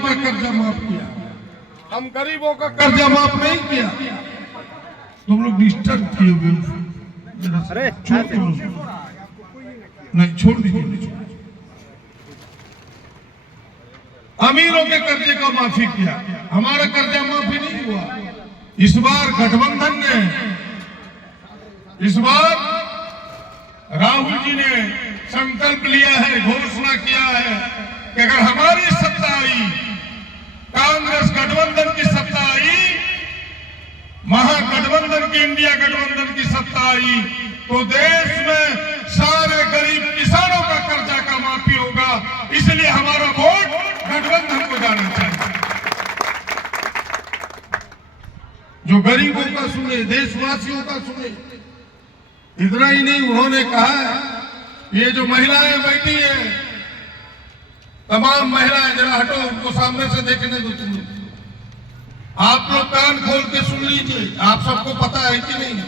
का कर्जा माफ किया, हम गरीबों का कर्जा माफ नहीं किया। तुम लोग डिस्टर्ब किए हुए नहीं, छोड़ दीजिए। अमीरों के कर्जे का माफी किया, हमारा कर्जा माफी नहीं हुआ। इस बार गठबंधन ने, इस बार राहुल जी ने संकल्प लिया है, घोषणा किया है कि अगर हमारी सत्ता आई, कांग्रेस गठबंधन की सत्ता आई, महागठबंधन की, इंडिया गठबंधन की सत्ता आई, तो देश में सारे गरीब किसानों का कर्जा का माफी होगा। इसलिए हमारा वोट गठबंधन को जाना चाहिए, जो गरीबों का सुने, देशवासियों का सुने। इतना ही नहीं, उन्होंने कहा ये जो महिलाएं बैठी है, तमाम महिलाएं, जरा हटो, उनको सामने से देखने दो। तुम आप लोग कान खोल के सुन लीजिए, आप सबको पता है कि नहीं,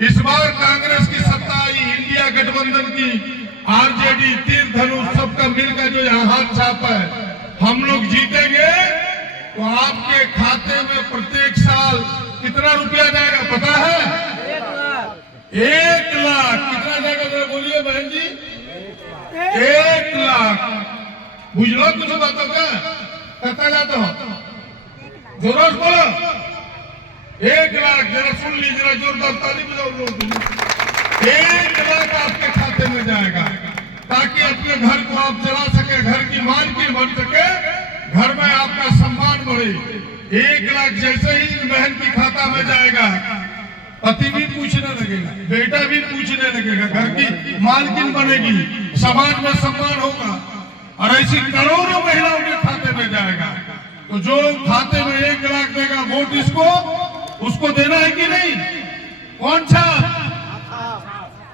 इस बार कांग्रेस की सत्ता आई, इंडिया गठबंधन की, आरजेडी, तीर धनुष सबका मिलकर जो यहाँ हाथ छाप है, हम लोग जीतेंगे तो आपके खाते में प्रत्येक साल कितना रुपया जाएगा पता है? 1 लाख। कितना जाएगा जरा बोलिए बहन जी? 1 लाख। बुझलो कुछ बातों का कहता जाता हो, जोर बोलो। 1 लाख, जरा सुन लीजिए, जरा जोरदार ताली बजाओ लोग। 1 लाख आपके खाते में जाएगा, ताकि अपने घर को आप चला सके, घर की मालकिन बन सके, घर में आपका सम्मान बढ़े। 1 लाख जैसे ही बहन की खाता में जाएगा, पति भी पूछने लगेगा, बेटा भी पूछने लगेगा, घर की मालकिन बनेगी, समाज में सम्मान होगा, और ऐसी करोड़ों महिलाओं के खाते में जाएगा। तो जो खाते में 1 लाख देगा, वोट इसको, उसको देना है कि नहीं? कौन सा?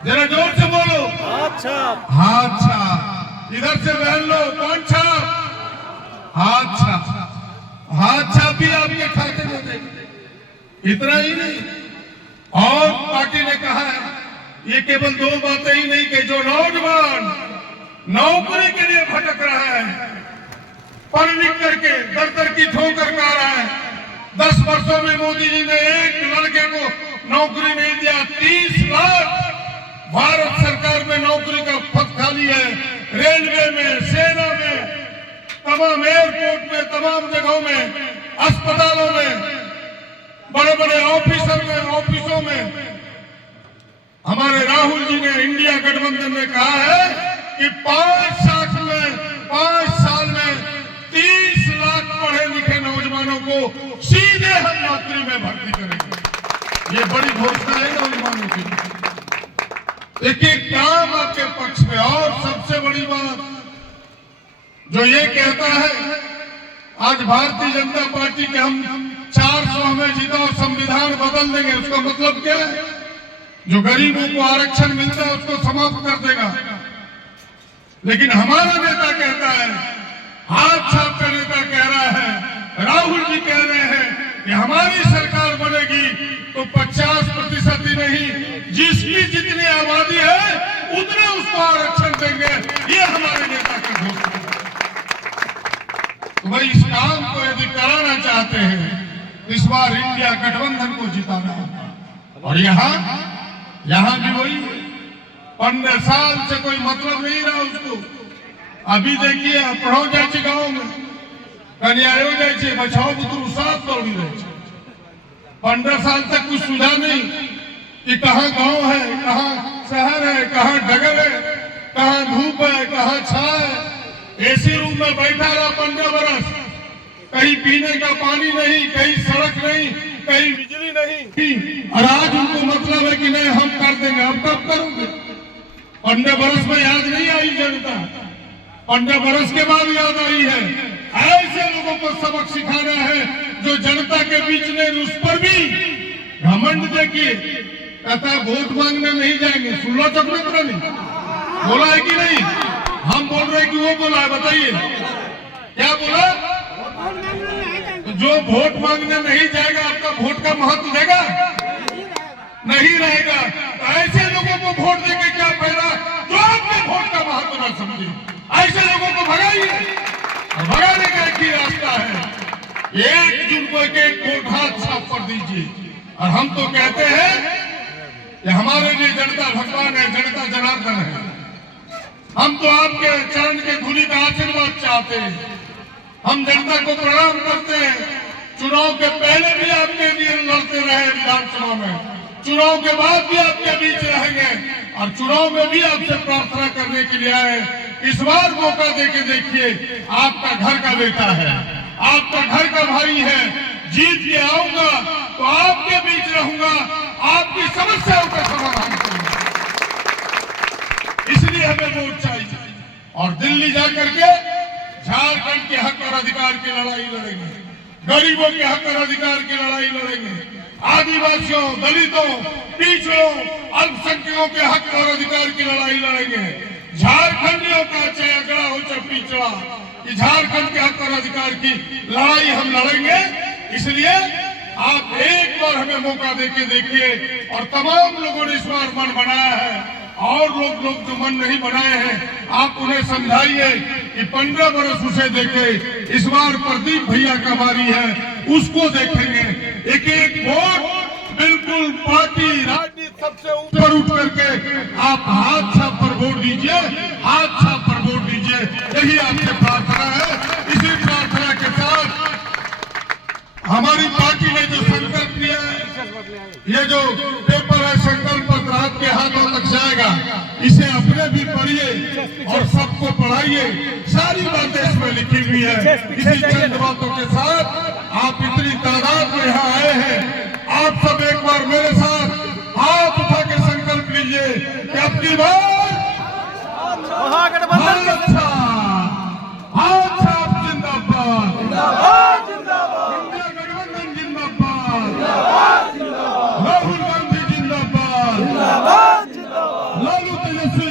जरा जोर से बोलो। हाथ छाप। इधर से बहन लो, कौन छाप? हाथ छाप। हाथ छाप भी आपके खाते में देगा। इतना ही नहीं, और पार्टी ने कहा है, ये केवल 2 बातें ही नहीं कि जो नौजवान नौकरी के लिए भटक रहा है, पढ़ लिख करके दर दर की ठोकर खा रहा है, 10 वर्षों में मोदी जी ने एक लड़के को नौकरी नहीं दिया। 30 लाख भारत सरकार में नौकरी का पद खाली है, रेलवे में, सेना में, तमाम एयरपोर्ट में, तमाम जगहों में, अस्पतालों में, बड़े बड़े ऑफिसों में। हमारे राहुल जी ने, इंडिया गठबंधन ने कहा है कि 5 साल में 30 लाख पढ़े लिखे नौजवानों को सीधे हम नौकरी में भर्ती करेंगे। ये बड़ी घोषणा है नौजवानों की। एक काम आपके पक्ष में। और सबसे बड़ी बात जो ये कहता है, आज भारतीय जनता पार्टी के हम 400 हमें जीता और संविधान बदल देंगे, उसका मतलब क्या है? जो गरीबों को आरक्षण मिलता है उसको समाप्त कर देगा। लेकिन हमारा नेता कहता है, हाथ छाप का नेता कह रहा है, राहुल जी कह रहे हैं कि हमारी सरकार बनेगी तो 50% ही नहीं, जिसकी जितनी आबादी है उतने उसको आरक्षण देंगे। ये हमारे नेता का घोषणा है। तो भाई इस काम को यदि कराना चाहते हैं, इस बार इंडिया गठबंधन को जिताना होगा। और यहाँ भी वही 15 साल से कोई मतलब नहीं रहा उसको। अभी देखिए, पढ़ो जाए गाँव में, कन्यायो जाए, बचाओ बुतरू साफ दौड़ी रहे। 15 साल तक कुछ सुझा नहीं कि कहाँ गांव है, कहाँ शहर है, कहाँ डगर है, कहाँ धूप है, कहाँ छाया है। एसी रूम में बैठा रहा 15 बरस, कहीं पीने का पानी नहीं, कहीं सड़क नहीं, कहीं बिजली नहीं। और आज उनको मतलब है कि नहीं हम कर देंगे। हम कब करोगे? 15 बरस में याद नहीं आई जनता, 15 बरस के बाद याद आई है। ऐसे लोगों को सबक सिखाना है जो जनता के बीच में, उस पर भी घमंड देखिए। कहता है वोट मांगने नहीं जाएंगे। सुन लो चक्र नहीं बोला है कि नहीं? हम बोल रहे हैं कि वो बोला है, बताइए क्या बोला? जो वोट मांगने नहीं जाएगा, आपका वोट का महत्व देगा? नहीं रहेगा। तो ऐसे लोगों को वोट देके क्या फायदा जो आपके वोट का महत्व न समझे। ऐसे लोगों को भगाइए। भगाने का एक ही रास्ता 1 जून को एक वोट हाथ साफ कर दीजिए। और हम तो कहते हैं कि हमारे लिए जनता भगवान है, जनता जनार्दन है। हम तो आपके चरण के धूलि का आशीर्वाद चाहते हैं। हम जनता को प्रणाम करते हैं। चुनाव के पहले भी आपके लिए लड़ते रहे विधानसभा में, चुनाव के बाद भी आपके बीच रहेंगे और चुनाव में भी आपसे प्रार्थना करने के लिए आए। इस बार मौका देके देखिए, आपका घर का बेटा है, आपका घर का भाई है। जीत के आऊंगा तो आपके बीच रहूंगा, आपकी समस्याओं का समाधान करूंगा। इसलिए हमें वोट चाहिए और दिल्ली जाकर के झारखंड के हक और अधिकार की लड़ाई लड़ेंगे, गरीबों के हक और अधिकार की लड़ाई लड़ेंगे, आदिवासियों, दलितों, पिछड़ों, अल्पसंख्यकों के हक और अधिकार की लड़ाई लड़ेंगे। झारखंडियों का चाहे अगड़ा हो चाहे पिछड़ा, झारखंड के हक और अधिकार की लड़ाई हम लड़ेंगे। इसलिए आप एक बार हमें मौका देके देखिए। और तमाम लोगों ने इस बार मन बनाया है और लोग जो मन नहीं बनाए हैं आप उन्हें समझाइए कि 15 बरस उसे देखे, इस बार प्रदीप भैया का बारी है, उसको देखेंगे। एक एक वोट बिल्कुल पार्टी राजनीति सबसे ऊपर उठ करके आप हाथ छाप पर वोट दीजिए, हाथ छाप पर वोट दीजिए। यही आपसे प्रार्थना है। इसी प्रार्थना के साथ हमारी पार्टी ने जो संकल्प लिया है, ये जो पेपर है संकल्प पत्र आपके हाथों तक जाएगा, इसे अपने भी पढ़िए और सबको पढ़ाइए। सारी बातें इसमें लिखी हुई है। इसी चंद बातों के साथ आप इतनी तादाद में यहाँ आए हैं, आप सब एक बार मेरे साथ हाथ उठा के संकल्प लीजिए कि अपनी बार महागठबंधन जिंदाबाद, गठबंधन जिंदाबाद, राहुल गांधी जिंदाबाद, लालू तेजस्वी